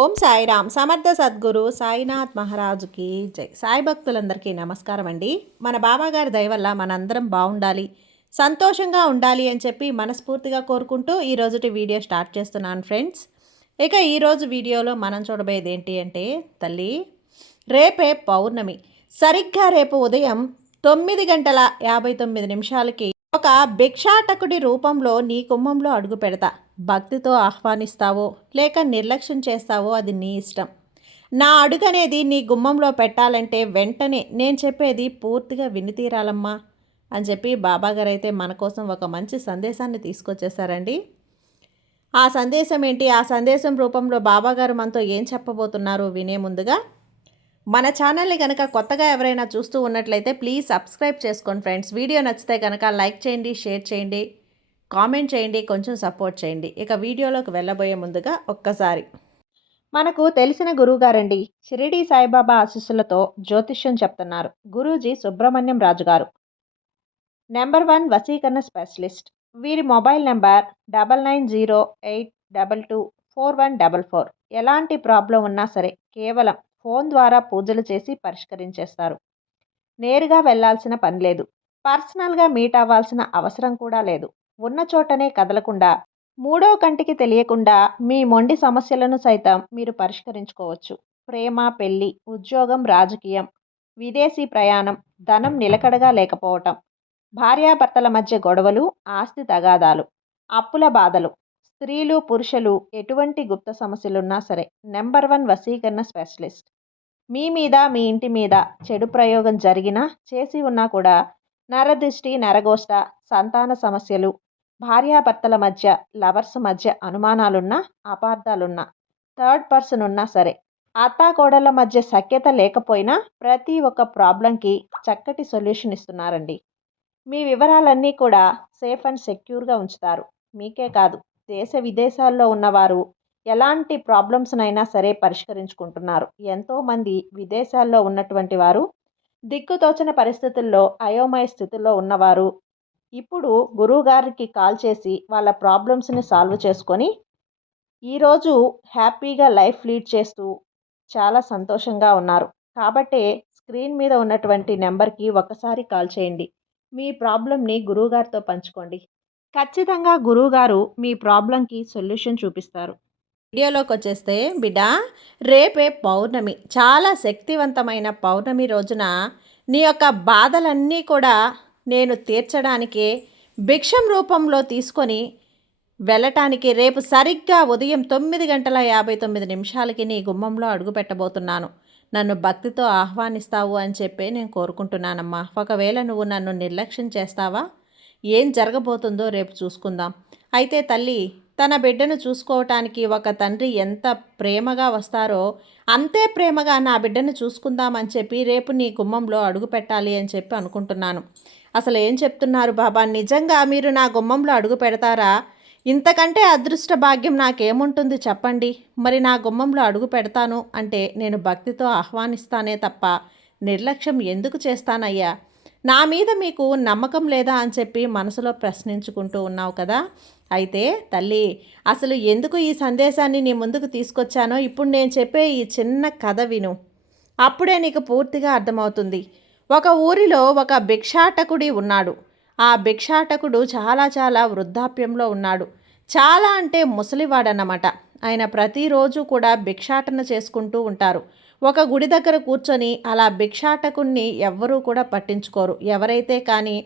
ఓం సాయిరామ్ సమర్థ సద్గురు సాయినాథ్ మహారాజుకి జై. సాయి భక్తులందరికీ నమస్కారం అండి. మన బాబాగారి దయ వల్ల మనందరం బాగుండాలి, సంతోషంగా ఉండాలి అని చెప్పి మనస్ఫూర్తిగా కోరుకుంటూ ఈరోజుటి వీడియో స్టార్ట్ చేస్తున్నాను ఫ్రెండ్స్. ఇక ఈరోజు వీడియోలో మనం చూడబోయేది ఏంటి అంటే, తల్లి రేపే పౌర్ణమి. సరిగ్గా రేపు ఉదయం 9:59 ఒక భిక్షాటకుడి రూపంలో నీ కుంభంలో అడుగు పెడతా. భక్తితో ఆహ్వానిస్తావో లేక నిర్లక్ష్యం చేస్తావో అది నీ ఇష్టం. నా అడుగు అనేది నీ గుమ్మంలో పెట్టాలంటే వెంటనే నేను చెప్పేది పూర్తిగా వినితీరాలమ్మా అని చెప్పి బాబాగారు అయితే మన కోసం ఒక మంచి సందేశాన్ని తీసుకొచ్చేసారండి. ఆ సందేశం ఏంటి, ఆ సందేశం రూపంలో బాబాగారు మనతో ఏం చెప్పబోతున్నారు వినే ముందుగా మన ఛానల్ని కనుక కొత్తగా ఎవరైనా చూస్తూ ఉన్నట్లయితే ప్లీజ్ సబ్స్క్రైబ్ చేసుకోండి ఫ్రెండ్స్. వీడియో నచ్చితే కనుక లైక్ చేయండి, షేర్ చేయండి, కామెంట్ చేయండి, కొంచెం సపోర్ట్ చేయండి. ఇక వీడియోలోకి వెళ్ళబోయే ముందుగా ఒక్కసారి మనకు తెలిసిన గురువుగారండి, షిరిడి సాయిబాబా ఆశీస్సులతో జ్యోతిష్యం చెప్తున్నారు గురూజీ సుబ్రహ్మణ్యం రాజు గారు, నెంబర్ 1 వశీకరణ స్పెషలిస్ట్. వీరి మొబైల్ నెంబర్ 9908224144. ఎలాంటి ప్రాబ్లం ఉన్నా సరే కేవలం ఫోన్ ద్వారా పూజలు చేసి పరిష్కరించేస్తారు. నేరుగా వెళ్లాల్సిన పని లేదు, పర్సనల్గా మీట్ అవ్వాల్సిన అవసరం కూడా లేదు. ఉన్న చోటనే కదలకుండా, మూడో కంటికి తెలియకుండా మీ మొండి సమస్యలను సైతం మీరు పరిష్కరించుకోవచ్చు. ప్రేమ, పెళ్లి, ఉద్యోగం, రాజకీయం, విదేశీ ప్రయాణం, ధనం నిలకడగా లేకపోవటం, భార్యాభర్తల మధ్య గొడవలు, ఆస్తి తగాదాలు, అప్పుల బాధలు, స్త్రీలు పురుషులు ఎటువంటి గుప్త సమస్యలున్నా సరే నెంబర్ 1 వశీకరణ స్పెషలిస్ట్. మీ మీద, మీ ఇంటి మీద చెడు ప్రయోగం జరిగినా చేసి ఉన్నా కూడా నరదృష్టి, నరగోష్ట, సంతాన సమస్యలు, భార్యాభర్తల మధ్య, లవర్స్ మధ్య అనుమానాలున్నా, అపార్థాలున్నా, థర్డ్ పర్సన్ ఉన్నా సరే, అత్తాకోడళ్ళ మధ్య సఖ్యత లేకపోయినా ప్రతి ఒక్క ప్రాబ్లంకి చక్కటి సొల్యూషన్ ఇస్తున్నారండి. మీ వివరాలన్నీ కూడా సేఫ్ అండ్ సెక్యూర్గా ఉంచుతారు. మీకే కాదు, దేశ విదేశాల్లో ఉన్నవారు ఎలాంటి ప్రాబ్లమ్స్నైనా సరే పరిష్కరించుకుంటున్నారు. ఎంతోమంది విదేశాల్లో ఉన్నటువంటి వారు, దిక్కుతోచని పరిస్థితుల్లో అయోమయ స్థితిలో ఉన్నవారు ఇప్పుడు గురువుగారికి కాల్ చేసి వాళ్ళ ప్రాబ్లమ్స్ని సాల్వ్ చేసుకొని ఈరోజు హ్యాపీగా లైఫ్ లీడ్ చేస్తూ చాలా సంతోషంగా ఉన్నారు. కాబట్టే స్క్రీన్ మీద ఉన్నటువంటి నెంబర్కి ఒకసారి కాల్ చేయండి. మీ ప్రాబ్లంని గురువుగారితో పంచుకోండి. ఖచ్చితంగా గురువుగారు మీ ప్రాబ్లంకి సొల్యూషన్ చూపిస్తారు. వీడియోలోకి వచ్చేస్తే బిడ్డ, రేపే పౌర్ణమి, చాలా శక్తివంతమైన పౌర్ణమి రోజున నీ యొక్క బాధలన్నీ కూడా నేను తీర్చడానికే భిక్షం రూపంలో తీసుకొని వెళ్ళటానికి రేపు సరిగ్గా ఉదయం 9:59 నీ గుమ్మంలో అడుగు పెట్టబోతున్నాను. నన్ను భక్తితో ఆహ్వానిస్తావు అని చెప్పి నేను కోరుకుంటున్నానమ్మా. ఒకవేళ నువ్వు నన్ను నిర్లక్ష్యం చేస్తావా, ఏం జరగబోతుందో రేపు చూసుకుందాం. అయితే తల్లి, తన బిడ్డను చూసుకోవటానికి ఒక తండ్రి ఎంత ప్రేమగా వస్తారో అంతే ప్రేమగా నా బిడ్డను చూసుకుందామని చెప్పి రేపు నీ గుమ్మంలో అడుగు పెట్టాలి అని చెప్పి అనుకుంటున్నాను. అసలు ఏం చెప్తున్నారు బాబా, నిజంగా మీరు నా గుమ్మంలో అడుగు పెడతారా? ఇంతకంటే అదృష్ట భాగ్యం నాకేముంటుంది చెప్పండి. మరి నా గుమ్మంలో అడుగు పెడతాను అంటే నేను భక్తితో ఆహ్వానిస్తానే తప్ప నిర్లక్ష్యం ఎందుకు చేస్తానయ్యా? నా మీద మీకు నమ్మకం లేదా అని చెప్పి మనసులో ప్రశ్నించుకుంటూ ఉన్నావు కదా. అయితే తల్లి, అసలు ఎందుకు ఈ సందేశాన్ని నీ ముందుకు తీసుకొచ్చానో ఇప్పుడు నేను చెప్పే ఈ చిన్న కథ విను, అప్పుడే నీకు పూర్తిగా అర్థమవుతుంది. ఒక ఊరిలో ఒక భిక్షాటకుడి ఉన్నాడు. ఆ భిక్షాటకుడు చాలా వృద్ధాప్యంలో ఉన్నాడు. చాలా అంటే ముసలివాడన్నమాట. ఆయన ప్రతిరోజు కూడా భిక్షాటన చేసుకుంటూ ఉంటారు. ఒక గుడి దగ్గర కూర్చొని అలా భిక్షాటకుణ్ణి ఎవ్వరూ కూడా పట్టించుకోరు. ఎవరైతే కానీ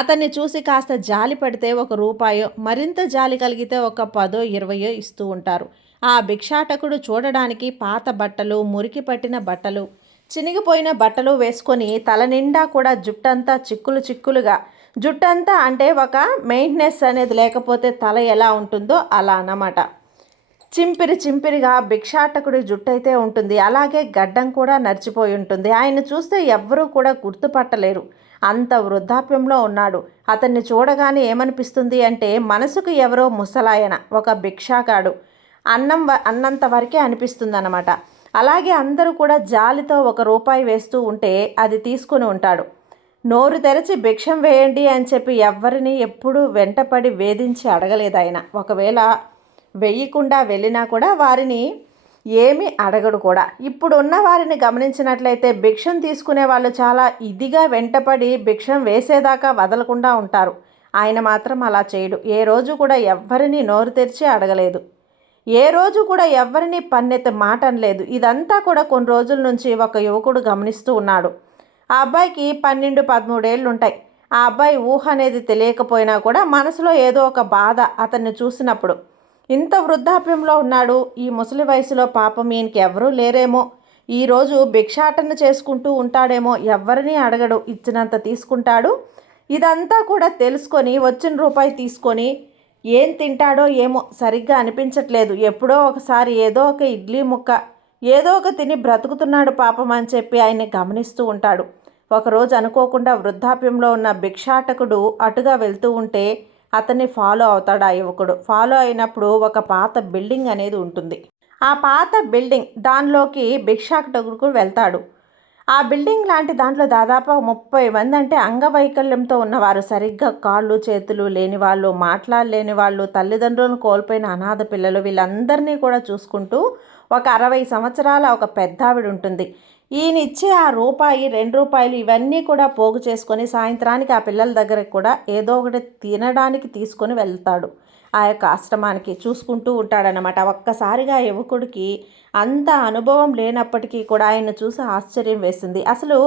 అతన్ని చూసి కాస్త జాలి పడితే ₹1, మరింత జాలి కలిగితే ఒక 10, 20 ఇస్తూ ఉంటారు. ఆ భిక్షాటకుడు చూడడానికి పాత బట్టలు, మురికి పట్టిన బట్టలు, చినిగిపోయిన బట్టలు వేసుకొని తల నిండా కూడా జుట్టంతా చిక్కులుగా, జుట్టంతా అంటే ఒక మెయింటెనెన్స్ అనేది లేకపోతే తల ఎలా ఉంటుందో అలా అన్నమాట. చింపిరిగా భిక్షాటకుడి జుట్టు అయితే ఉంటుంది. అలాగే గడ్డం కూడా నరిచిపోయి ఉంటుంది. ఆయన చూస్తే ఎవ్వరూ కూడా గుర్తుపట్టలేరు. అంత వృద్ధాప్యంలో ఉన్నాడు. అతన్ని చూడగానే ఏమనిపిస్తుంది అంటే మనసుకు ఎవరో ముసలాయన, ఒక భిక్షాగాడు అన్నంత వరకే అనిపిస్తుంది అన్నమాట. అలాగే అందరూ కూడా జాలితో ₹1 వేస్తూ ఉంటే అది తీసుకుని ఉంటాడు. నోరు తెరచి భిక్షం వేయండి అని చెప్పి ఎవ్వరిని ఎప్పుడూ వెంటపడి వేధించి అడగలేదు ఆయన. ఒకవేళ వెయ్యకుండా వెళ్ళినా కూడా వారిని ఏమీ అడగడు కూడా. ఇప్పుడు ఉన్న వారిని గమనించినట్లయితే భిక్షం తీసుకునే వాళ్ళు చాలా ఇదిగా వెంటపడి భిక్షం వేసేదాకా వదలకుండా ఉంటారు. ఆయన మాత్రం అలా చేయడు. ఏ రోజు కూడా ఎవ్వరిని నోరు తెరిచి అడగలేదు. ఏ రోజు కూడా ఎవ్వరిని పన్నెత్తి మాట అనలేదు. ఇదంతా కూడా కొన్ని రోజుల నుంచి ఒక యువకుడు గమనిస్తూ ఉన్నాడు. ఆ అబ్బాయికి 12, 13 ఏళ్ళు ఉంటాయి. ఆ అబ్బాయి ఊహ అనేది తెలియకపోయినా కూడా మనసులో ఏదో ఒక బాధ అతన్ని చూసినప్పుడు, ఇంత వృద్ధాప్యంలో ఉన్నాడు, ఈ ముసలి వయసులో పాపం ఈయనకి ఎవరూ లేరేమో, ఈరోజు భిక్షాటన చేసుకుంటూ ఉంటాడేమో, ఎవరిని అడగడు, ఇచ్చినంత తీసుకుంటాడు. ఇదంతా కూడా తెలుసుకొని వచ్చిన రూపాయి తీసుకొని ఏం తింటాడో ఏమో సరిగ్గా అనిపించట్లేదు. ఎప్పుడో ఒకసారి ఏదో ఒక ఇడ్లీ ముక్క ఏదో ఒక తిని బ్రతుకుతున్నాడు పాపం అని చెప్పి ఆయన్ని గమనిస్తూ ఉంటాడు. ఒకరోజు అనుకోకుండా వృద్ధాప్యంలో ఉన్న భిక్షాటకుడు అటుగా వెళ్తూ ఉంటే అతన్ని ఫాలో అవుతాడు ఆ యువకుడు. ఫాలో అయినప్పుడు ఒక పాత బిల్డింగ్ అనేది ఉంటుంది. ఆ పాత బిల్డింగ్ దానిలోకి భిక్షాటకుడు వెళ్తాడు. ఆ బిల్డింగ్ లాంటి దాంట్లో దాదాపు 30 మంది, అంటే అంగవైకల్యంతో ఉన్నవారు, సరిగ్గా కాళ్ళు చేతులు లేని వాళ్ళు, మాట్లాడలేని వాళ్ళు, తల్లిదండ్రులను కోల్పోయిన అనాథ పిల్లలు, వీళ్ళందరినీ కూడా చూసుకుంటూ ఒక 60 సంవత్సరాల ఒక పెద్దావిడ ఉంటుంది. ఈయన ఇచ్చే ఆ రూపాయి, 2 రూపాయలు ఇవన్నీ కూడా పోగు చేసుకొని సాయంత్రానికి ఆ పిల్లల దగ్గరికి కూడా ఏదో ఒకటి తినడానికి తీసుకొని వెళ్తాడు. ఆ యొక్క ఆశ్రమానికి చూసుకుంటూ ఉంటాడనమాట. ఒక్కసారిగా యువకుడికి అంత అనుభవం లేనప్పటికీ కూడా ఆయన చూసి ఆశ్చర్యం వేసింది. అసలు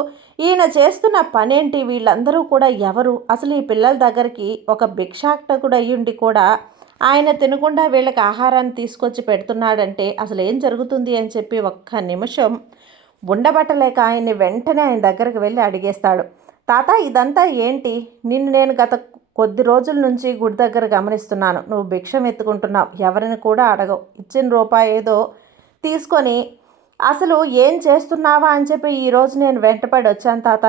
ఈయన చేస్తున్న పనేంటి, వీళ్ళందరూ కూడా ఎవరు, అసలు ఈ పిల్లల దగ్గరికి ఒక భిక్షాటకుడు అయ్యుండి కూడా ఆయన తినకుండా వీళ్ళకి ఆహారాన్ని తీసుకొచ్చి పెడుతున్నాడంటే అసలు ఏం జరుగుతుంది అని చెప్పి ఒక్క నిమిషం ఉండబట్టలేక ఆయన్ని వెంటనే ఆయన దగ్గరికి వెళ్ళి అడిగేస్తాడు. తాత, ఇదంతా ఏంటి? నిన్ను నేను గత కొద్ది రోజుల నుంచి గుడి దగ్గర గమనిస్తున్నాను. నువ్వు భిక్షం ఎత్తుకుంటున్నావు, ఎవరిని కూడా అడగవు, ఇచ్చిన రూపాయి ఏదో తీసుకొని అసలు ఏం చేస్తున్నావా అని చెప్పి ఈరోజు నేను వెంటపడి వచ్చాను తాత.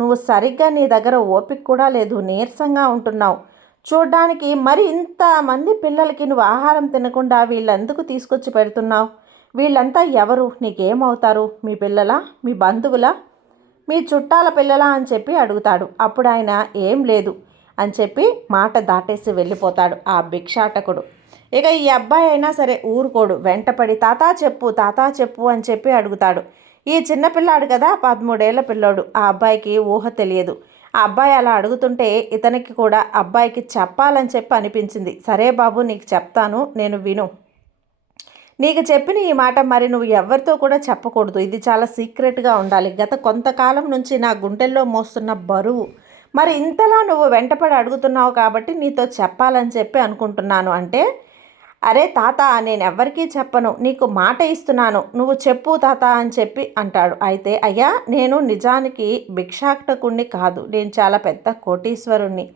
నువ్వు సరిగ్గా నీ దగ్గర ఓపిక కూడా లేదు, నీరసంగా ఉంటున్నావు. చూడ్డానికి మరి ఇంతమంది పిల్లలకి నువ్వు ఆహారం తినకుండా వీళ్ళెందుకు తీసుకొచ్చి పెడుతున్నావు? వీళ్ళంతా ఎవరు? నీకేమవుతారు? మీ పిల్లలా, మీ బంధువులా, మీ చుట్టాల పిల్లలా అని చెప్పి అడుగుతాడు. అప్పుడు ఆయన ఏం లేదు అని చెప్పి మాట దాటేసి వెళ్ళిపోతాడు ఆ భిక్షాటకుడు. ఇక ఈ అబ్బాయి అయినా సరే ఊరుకోడు, వెంటపడి తాతా చెప్పు అని చెప్పి అడుగుతాడు. ఈ చిన్నపిల్లాడు కదా, 13 ఏళ్ల పిల్లోడు. ఆ అబ్బాయికి ఊహ తెలియదు. ఆ అబ్బాయి అలా అడుగుతుంటే ఇతనికి కూడా అబ్బాయికి చెప్పాలని చెప్పి అనిపించింది. సరే బాబు, నీకు చెప్తాను, నేను విను. నీకు చెప్పిన ఈ మాట మరి నువ్వు ఎవరితో కూడా చెప్పకూడదు, ఇది చాలా సీక్రెట్గా ఉండాలి. గత కొంతకాలం నుంచి నా గుండెల్లో మోస్తున్న బరువు, మరి ఇంతలా నువ్వు వెంటపడి అడుగుతున్నావు కాబట్టి నీతో చెప్పాలని చెప్పి అనుకుంటున్నాను. అంటే, అరే తాత, నేను ఎవరికీ చెప్పను, నీకు మాట ఇస్తున్నాను, నువ్వు చెప్పు తాత అని చెప్పి అంటాడు. అయితే అయ్యా, నేను నిజానికి భిక్షాటకుణ్ణి కాదు, నేను చాలా పెద్ద కోటీశ్వరుణ్ణి.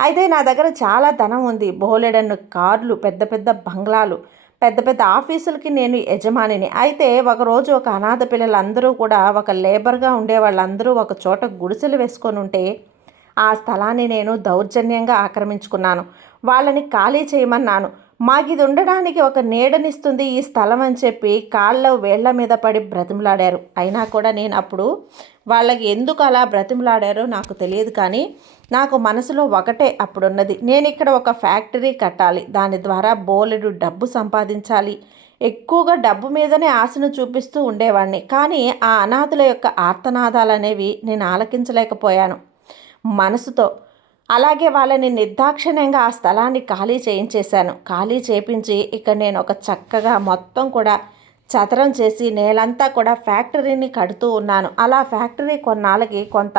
అయితే నా దగ్గర చాలా ధనం ఉంది, బోలెడన్ని కార్లు, పెద్ద పెద్ద బంగ్లాలు, పెద్ద పెద్ద ఆఫీసులకి నేను యజమానిని. అయితే ఒకరోజు ఒక అనాథ పిల్లలందరూ కూడా ఒక లేబర్గా ఉండే వాళ్ళందరూ ఒక చోట గుడిసెలు వేసుకొని ఉంటే ఆ స్థలాన్ని నేను దౌర్జన్యంగా ఆక్రమించుకున్నాను. వాళ్ళని ఖాళీ చేయమన్నాను. మాకిది ఉండడానికి ఒక నీడనిస్తుంది ఈ స్థలం అని చెప్పి కాళ్ళ వేళ్ల మీద పడి బ్రతిమలాడారు. అయినా కూడా నేను అప్పుడు వాళ్ళకి ఎందుకు అలా బ్రతిమలాడారో నాకు తెలియదు, కానీ నాకు మనసులో ఒకటే అప్పుడున్నది, నేను ఇక్కడ ఒక ఫ్యాక్టరీ కట్టాలి, దాని ద్వారా బోలెడు డబ్బు సంపాదించాలి. ఎక్కువగా డబ్బు మీదనే ఆశను చూపిస్తూ ఉండేవాడిని. కానీ ఆ అనాథుల యొక్క ఆర్తనాదాలు అనేవి నేను ఆలకించలేకపోయాను మనసుతో. అలాగే వాళ్ళని నిర్దాక్షిణ్యంగా ఆ స్థలాన్ని ఖాళీ చేయించేశాను. ఖాళీ చేయించి ఇక్కడ నేను ఒక చక్కగా మొత్తం కూడా చదరం చేసి నేలంతా కూడా ఫ్యాక్టరీని కడుతూ ఉన్నాను. అలా ఫ్యాక్టరీ కొన్నాళ్ళకి కొంత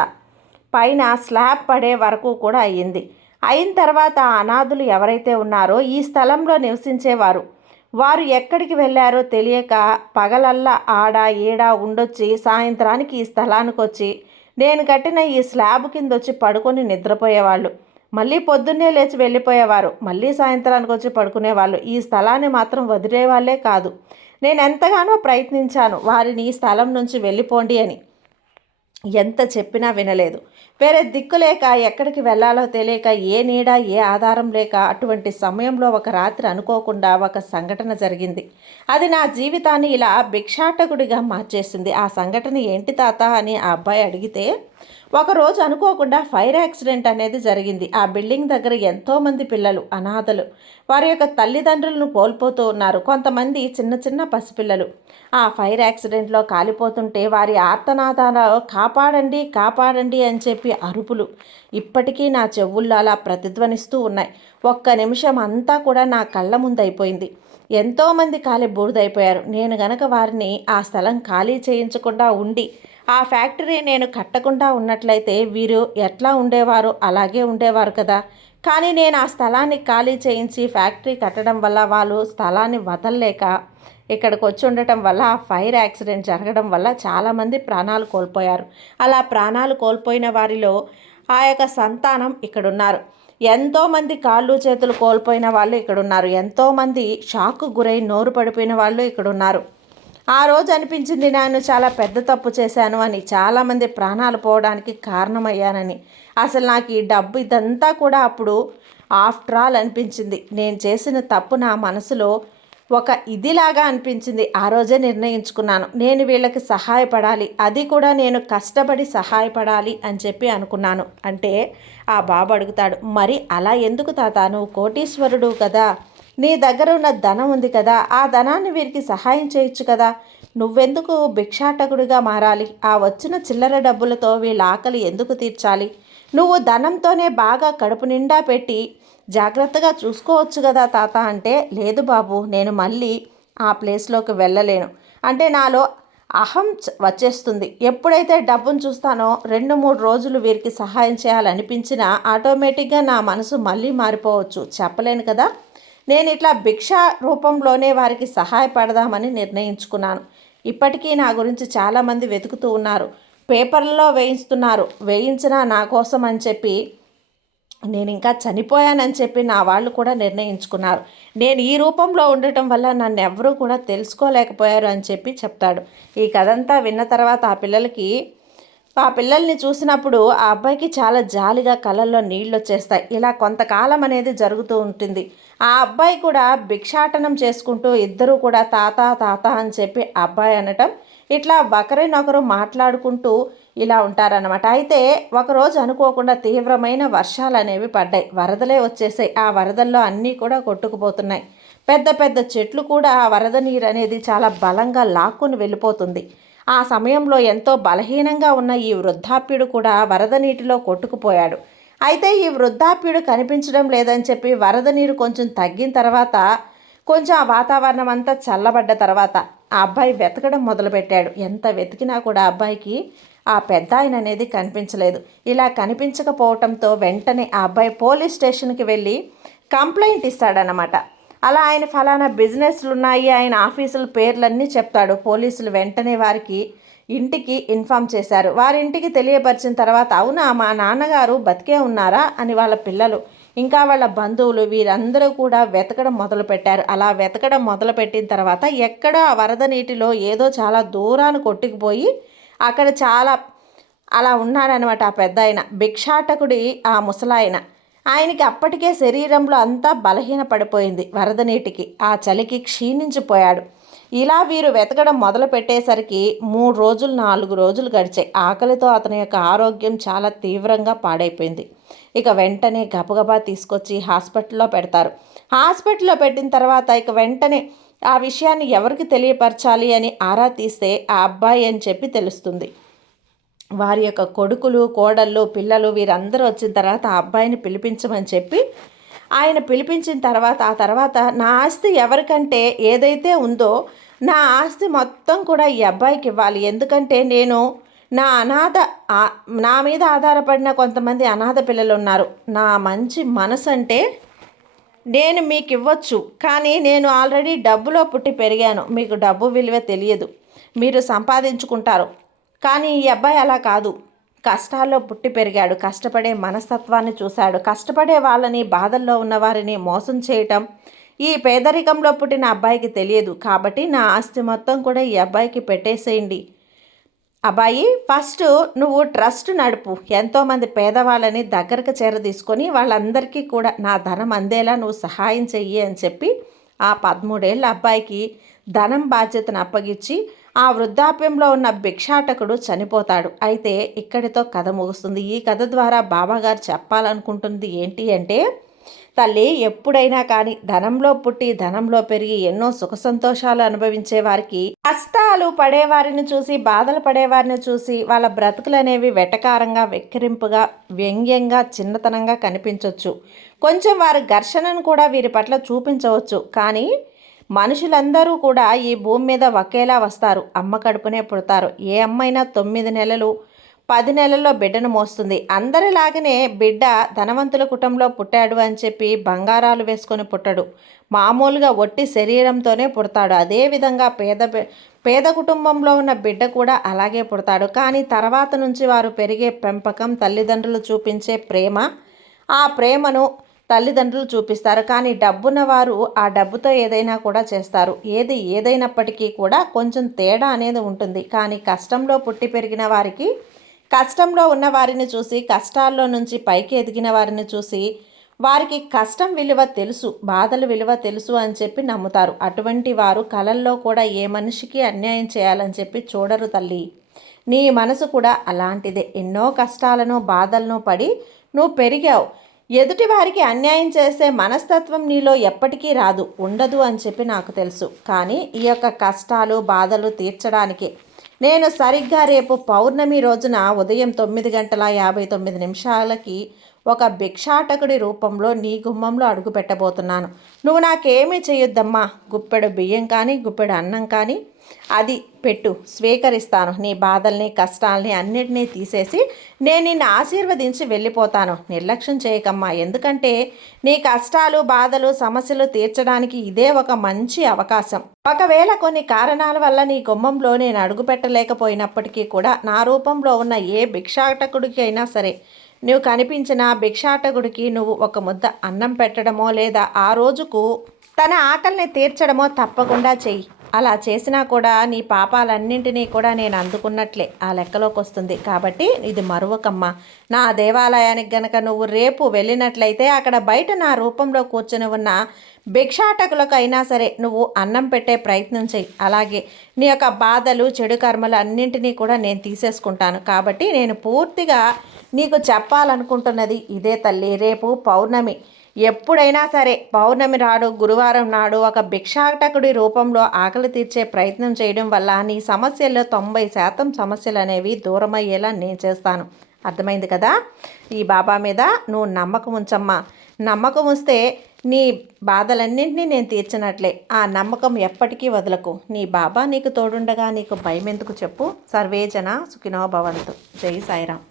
పైన స్లాబ్ పడే వరకు కూడా అయ్యింది. అయిన తర్వాత అనాథులు ఎవరైతే ఉన్నారో ఈ స్థలంలో నివసించేవారు, వారు ఎక్కడికి వెళ్ళారో తెలియక పగలల్లా ఆడ ఈడ ఉండొచ్చి సాయంత్రానికి ఈ స్థలానికి వచ్చి నేను కట్టిన ఈ స్లాబ్ కింద వచ్చి పడుకొని నిద్రపోయేవాళ్ళు. మళ్ళీ పొద్దున్నే లేచి వెళ్ళిపోయేవారు, మళ్ళీ సాయంత్రానికి వచ్చి పడుకునేవాళ్ళు. ఈ స్థలాన్ని మాత్రం వదిలేవాళ్ళే కాదు. నేను ఎంతగానో ప్రయత్నించాను వారిని ఈ స్థలం నుంచి వెళ్ళిపోండి అని, ఎంత చెప్పినా వినలేదు. వేరే దిక్కు లేక ఎక్కడికి వెళ్ళాలో తెలియక, ఏ నీడ ఏ ఆధారం లేక అటువంటి సమయంలో ఒక రాత్రి అనుకోకుండా ఒక సంఘటన జరిగింది. అది నా జీవితాన్ని ఇలా భిక్షాటకుడిగా మార్చేసింది. ఆ సంఘటన ఏంటి తాత అని ఆ అబ్బాయి అడిగితే, ఒకరోజు అనుకోకుండా ఫైర్ యాక్సిడెంట్ అనేది జరిగింది. ఆ బిల్డింగ్ దగ్గర ఎంతోమంది పిల్లలు అనాథలు వారి యొక్క తల్లిదండ్రులను కోల్పోతూ ఉన్నారు. కొంతమంది చిన్న చిన్న పసిపిల్లలు ఆ ఫైర్ యాక్సిడెంట్లో కాలిపోతుంటే వారి ఆర్తనాదాలు కాపాడండి కాపాడండి అని చెప్పి అరుపులు ఇప్పటికీ నా చెవుల్లో అలా ప్రతిధ్వనిస్తూ ఉన్నాయి. ఒక్క నిమిషం అంతా కూడా నా కళ్ళ ముందు అయిపోయింది. ఎంతోమంది కాలి బూడిదైపోయారు. నేను గనక వారిని ఆ స్థలం ఖాళీ చేయించకుండా ఉండి ఆ ఫ్యాక్టరీ నేను కట్టకుండా ఉన్నట్లయితే వీరు ఎట్లా ఉండేవారు, అలాగే ఉండేవారు కదా. కానీ నేను ఆ స్థలాన్ని ఖాళీ చేయించి ఫ్యాక్టరీ కట్టడం వల్ల వాళ్ళు స్థలాన్ని వదలలేక ఇక్కడికి వచ్చి ఉండటం వల్ల ఆ ఫైర్ యాక్సిడెంట్ జరగడం వల్ల చాలామంది ప్రాణాలు కోల్పోయారు. అలా ప్రాణాలు కోల్పోయిన వారిలో ఆ యొక్క సంతానం ఇక్కడున్నారు. ఎంతోమంది కాళ్ళు చేతులు కోల్పోయిన వాళ్ళు ఇక్కడున్నారు. ఎంతోమంది షాక్కు గురై నోరు పడిపోయిన వాళ్ళు ఇక్కడున్నారు. ఆ రోజు అనిపించింది నేను చాలా పెద్ద తప్పు చేశాను అని, చాలామంది ప్రాణాలు పోవడానికి కారణమయ్యానని. అసలు నాకు ఈ డబ్బు ఇదంతా కూడా అప్పుడు ఆఫ్టర్ ఆల్ అనిపించింది. నేను చేసిన తప్పు నా మనసులో ఒక ఇదిలాగా అనిపించింది. ఆ రోజే నిర్ణయించుకున్నాను, నేను వీళ్ళకి సహాయపడాలి, అది కూడా నేను కష్టపడి సహాయపడాలి అని చెప్పి అనుకున్నాను. అంటే ఆ బాబు అడుగుతాడు, మరి అలా ఎందుకు తాత, నువ్వు కోటీశ్వరుడు కదా, నీ దగ్గర ఉన్న ధనం ఉంది కదా, ఆ ధనాన్ని వీరికి సహాయం చేయొచ్చు కదా, నువ్వెందుకు భిక్షాటకుడిగా మారాలి, ఆ వచ్చిన చిల్లర డబ్బులతో వీళ్ళ ఆకలి ఎందుకు తీర్చాలి, నువ్వు ధనంతోనే బాగా కడుపు నిండా పెట్టి జాగ్రత్తగా చూసుకోవచ్చు కదా తాత అంటే, లేదు బాబు, నేను మళ్ళీ ఆ ప్లేస్లోకి వెళ్ళలేను. అంటే నాలో అహం వచ్చేస్తుంది. ఎప్పుడైతే డబ్బును చూస్తానో 2-3 రోజులు వీరికి సహాయం చేయాలనిపించినా ఆటోమేటిక్గా నా మనసు మళ్ళీ మారిపోవచ్చు, చెప్పలేను కదా. నేను ఇట్లా భిక్ష రూపంలోనే వారికి సహాయపడదామని నిర్ణయించుకున్నాను. ఇప్పటికీ నా గురించి చాలామంది వెతుకుతూ ఉన్నారు, పేపర్లలో వేయిస్తున్నారు. వేయించినా నా కోసం అని చెప్పి, నేను ఇంకా చనిపోయానని చెప్పి నా వాళ్ళు కూడా నిర్ణయించుకున్నారు. నేను ఈ రూపంలో ఉండటం వల్ల నన్ను ఎవరూ కూడా తెలుసుకోలేకపోయారు అని చెప్పి చెప్తాడు. ఈ కథంతా విన్న తర్వాత ఆ పిల్లల్ని చూసినప్పుడు ఆ అబ్బాయికి చాలా జాలిగా కళ్ళల్లో నీళ్ళు వచ్చేస్తాయి. ఇలా కొంతకాలం అనేది జరుగుతూ ఉంటుంది. ఆ అబ్బాయి కూడా భిక్షాటనం చేసుకుంటూ ఇద్దరూ కూడా తాత తాత అని చెప్పి అబ్బాయి అనటం, ఇట్లా ఒకరినొకరు మాట్లాడుకుంటూ ఇలా ఉంటారన్నమాట. అయితే ఒకరోజు అనుకోకుండా తీవ్రమైన వర్షాలు అనేవి పడ్డాయి, వరదలే వచ్చేసాయి. ఆ వరదల్లో అన్నీ కూడా కొట్టుకుపోతున్నాయి. పెద్ద పెద్ద చెట్లు కూడా ఆ వరద నీరు అనేది చాలా బలంగా లాక్కుని వెళ్ళిపోతుంది. ఆ సమయంలో ఎంతో బలహీనంగా ఉన్న ఈ వృద్ధాప్యుడు కూడా వరద నీటిలో కొట్టుకుపోయాడు. అయితే ఈ వృద్ధాప్యుడు కనిపించడం లేదని చెప్పి వరద నీరు కొంచెం తగ్గిన తర్వాత, కొంచెం ఆ వాతావరణం అంతా చల్లబడ్డ తర్వాత ఆ అబ్బాయి వెతకడం మొదలుపెట్టాడు. ఎంత వెతికినా కూడా అబ్బాయికి ఆ పెద్ద ఆయన అనేది కనిపించలేదు. ఇలా కనిపించకపోవటంతో వెంటనే ఆ అబ్బాయి పోలీస్ స్టేషన్కి వెళ్ళి కంప్లైంట్ ఇస్తాడనమాట. అలా ఆయన ఫలానా బిజినెస్లు ఉన్నాయి, ఆయన ఆఫీసుల పేర్లన్నీ చెప్తాడు. పోలీసులు వెంటనే వారికి ఇంటికి ఇన్ఫామ్ చేశారు. వారింటికి తెలియపరిచిన తర్వాత, అవునా మా నాన్నగారు బతికే ఉన్నారా అని వాళ్ళ పిల్లలు ఇంకా వాళ్ళ బంధువులు వీరందరూ కూడా వెతకడం మొదలుపెట్టారు. అలా వెతకడం మొదలుపెట్టిన తర్వాత ఎక్కడో ఆ వరద నీటిలో ఏదో చాలా దూరాన్ని కొట్టుకుపోయి అక్కడ చాలా అలా ఉన్నాడనమాట ఆ పెద్ద ఆయన, భిక్షాటకుడి ఆ ముసలాయన. ఆయనకి అప్పటికే శరీరంలో అంతా బలహీన పడిపోయింది, వరద నీటికి ఆ చలికి క్షీణించిపోయాడు. ఇలా వీరు వెతకడం మొదలు పెట్టేసరికి 3 రోజులు 4 రోజులు గడిచాయి. ఆకలితో అతని యొక్క ఆరోగ్యం చాలా తీవ్రంగా పాడైపోయింది. ఇక వెంటనే గబగబా తీసుకొచ్చి హాస్పిటల్లో పెడతారు. హాస్పిటల్లో పెట్టిన తర్వాత ఇక వెంటనే ఆ విషయాన్ని ఎవరికి తెలియపరచాలి అని ఆరా తీస్తే ఆ అబ్బాయి అని చెప్పి తెలుస్తుంది. వారి యొక్క కొడుకులు, కోడళ్ళు, పిల్లలు వీరందరూ వచ్చిన తర్వాత ఆ అబ్బాయిని పిలిపించమని చెప్పి ఆయన పిలిపించిన తర్వాత, ఆ తర్వాత నా ఆస్తి ఎవరికంటే ఏదైతే ఉందో నా ఆస్తి మొత్తం కూడా ఈ అబ్బాయికి ఇవ్వాలి. ఎందుకంటే నేను నా మీద ఆధారపడిన కొంతమంది అనాథ పిల్లలు ఉన్నారు. నా మంచి మనసు అంటే నేను మీకు ఇవ్వచ్చు, కానీ నేను ఆల్రెడీ డబ్బులో పుట్టి పెరిగాను, మీకు డబ్బు విలువ తెలియదు, మీరు సంపాదించుకుంటారు. కానీ ఈ అబ్బాయి అలా కాదు, కష్టాల్లో పుట్టి పెరిగాడు, కష్టపడే మనస్తత్వాన్ని చూశాడు. కష్టపడే వాళ్ళని, బాధల్లో ఉన్న వారిని మోసం చేయటం ఈ పేదరికంలో పుట్టిన అబ్బాయికి తెలియదు. కాబట్టి నా ఆస్తి మొత్తం కూడా ఈ అబ్బాయికి పెట్టేసేయండి. అబ్బాయి, ఫస్ట్ నువ్వు ట్రస్ట్ నడుపు, ఎంతోమంది పేదవాళ్ళని దగ్గరకు తీసుకొని వాళ్ళందరికీ కూడా నా ధనం అందేలా నువ్వు సహాయం చెయ్యి అని చెప్పి ఆ 13 ఏళ్ళ అబ్బాయికి ధనం బాధ్యతను అప్పగించి ఆ వృద్ధాప్యంలో ఉన్న భిక్షాటకుడు చనిపోతాడు. అయితే ఇక్కడితో కథ ముగుస్తుంది. ఈ కథ ద్వారా బాబాగారు చెప్పాలనుకుంటుంది ఏంటి అంటే, తల్లి ఎప్పుడైనా కానీ ధనంలో పుట్టి ధనంలో పెరిగి ఎన్నో సుఖ సంతోషాలు అనుభవించే వారికి కష్టాలు పడేవారిని చూసి, బాధలు పడేవారిని చూసి వాళ్ళ బ్రతుకులు అనేవి వెటకారంగా, వెక్కిరింపుగా, వ్యంగ్యంగా, చిన్నతనంగా కనిపించవచ్చు. కొంచెం వారి ఘర్షణను కూడా వీరి పట్ల చూపించవచ్చు. కానీ మనుషులందరూ కూడా ఈ భూమి మీద ఒకేలా వస్తారు. అమ్మ కడుపునే పుడతారు. ఏ అమ్మైనా 9 నెలలు 10 నెలల్లో బిడ్డను మోస్తుంది. అందరిలాగనే బిడ్డ ధనవంతుల కుటుంబంలో పుట్టాడు అని చెప్పి బంగారాలు వేసుకొని పుట్టడు. మామూలుగా ఒట్టి శరీరంతోనే పుడతాడు. అదేవిధంగా పేద కుటుంబంలో ఉన్న బిడ్డ కూడా అలాగే పుడతాడు. కానీ తర్వాత నుంచి వారు పెరిగే పెంపకం, తల్లిదండ్రులు చూపించే ప్రేమ, ఆ ప్రేమను తల్లిదండ్రులు చూపిస్తారు. కానీ డబ్బున్న వారు ఆ డబ్బుతో ఏదైనా కూడా చేస్తారు. ఏదైనప్పటికీ కూడా కొంచెం తేడా అనేది ఉంటుంది. కానీ కష్టంలో పుట్టి పెరిగిన వారికి, కష్టంలో ఉన్న వారిని చూసి, కష్టాల్లో నుంచి పైకి ఎదిగిన వారిని చూసి వారికి కష్టం విలువ తెలుసు, బాధల విలువ తెలుసు అని చెప్పి నమ్ముతారు. అటువంటి వారు కలల్లో కూడా ఏ మనిషికి అన్యాయం చేయాలని చెప్పి చూడరు తల్లి. నీ మనసు కూడా అలాంటిదే. ఎన్నో కష్టాలను, బాధలను పడి నువ్వు పెరిగావు. ఎదుటి వారికి అన్యాయం చేసే మనస్తత్వం నీలో ఎప్పటికీ రాదు, ఉండదు అని చెప్పి నాకు తెలుసు. కానీ ఈ యొక్క కష్టాలు, బాధలు తీర్చడానికి నేను సరిగ్గా రేపు పౌర్ణమి రోజున ఉదయం 9:59 ఒక భిక్షాటకుడి రూపంలో నీ గుమ్మంలో అడుగు పెట్టబోతున్నాను. నువ్వు నాకేమీ చేయొద్దమ్మా. గుప్పెడు బియ్యం కానీ, గుప్పెడు అన్నం కానీ అది పెట్టు, స్వీకరిస్తాను. నీ బాధల్ని, కష్టాలని అన్నిటినీ తీసేసి నేను నిన్ను ఆశీర్వదించి వెళ్ళిపోతాను. నిర్లక్ష్యం చేయకమ్మా. ఎందుకంటే నీ కష్టాలు, బాధలు, సమస్యలు తీర్చడానికి ఇదే ఒక మంచి అవకాశం. ఒకవేళ కొన్ని కారణాల వల్ల నీ గుమ్మంలో నేను అడుగు పెట్టలేకపోయినప్పటికీ కూడా నా రూపంలో ఉన్న ఏ భిక్షాటకుడికి అయినా సరే, నువ్వు కనిపించిన భిక్షాటకుడికి నువ్వు ఒక ముద్ద అన్నం పెట్టడమో లేదా ఆ రోజుకు తన ఆకలిని తీర్చడమో తప్పకుండా చెయ్యి. అలా చేసినా కూడా నీ పాపాలన్నింటినీ కూడా నేను అందుకున్నట్లే ఆ లెక్కలోకి వస్తుంది. కాబట్టి ఇది మరువకమ్మా. నా దేవాలయానికి గనక నువ్వు రేపు వెళ్ళినట్లయితే అక్కడ బయట నా రూపంలో కూర్చొని ఉన్న భిక్షాటకులకు అయినా సరే నువ్వు అన్నం పెట్టే ప్రయత్నం చెయ్యి. అలాగే నీ యొక్క బాధలు, చెడు కర్మలు అన్నింటినీ కూడా నేను తీసేసుకుంటాను. కాబట్టి నేను పూర్తిగా నీకు చెప్పాలనుకుంటున్నది ఇదే తల్లి. రేపు పౌర్ణమి. ఎప్పుడైనా సరే పౌర్ణమి నాడు, గురువారం నాడు ఒక భిక్షాటకుడి రూపంలో ఆకలి తీర్చే ప్రయత్నం చేయడం వల్ల నీ సమస్యల్లో 90% సమస్యలు అనేవి దూరమయ్యేలా నేను చేస్తాను. అర్థమైంది కదా? ఈ బాబా మీద నువ్వు నమ్మకం ఉంచమ్మా. నమ్మకం ఉంచితే నీ బాధలన్నింటినీ నేను తీర్చినట్లే. ఆ నమ్మకం ఎప్పటికీ వదలకు. నీ బాబా నీకు తోడుండగా నీకు భయం ఎందుకు చెప్పు? సర్వేజన సుఖినో భవంతు. జై సాయిరాం.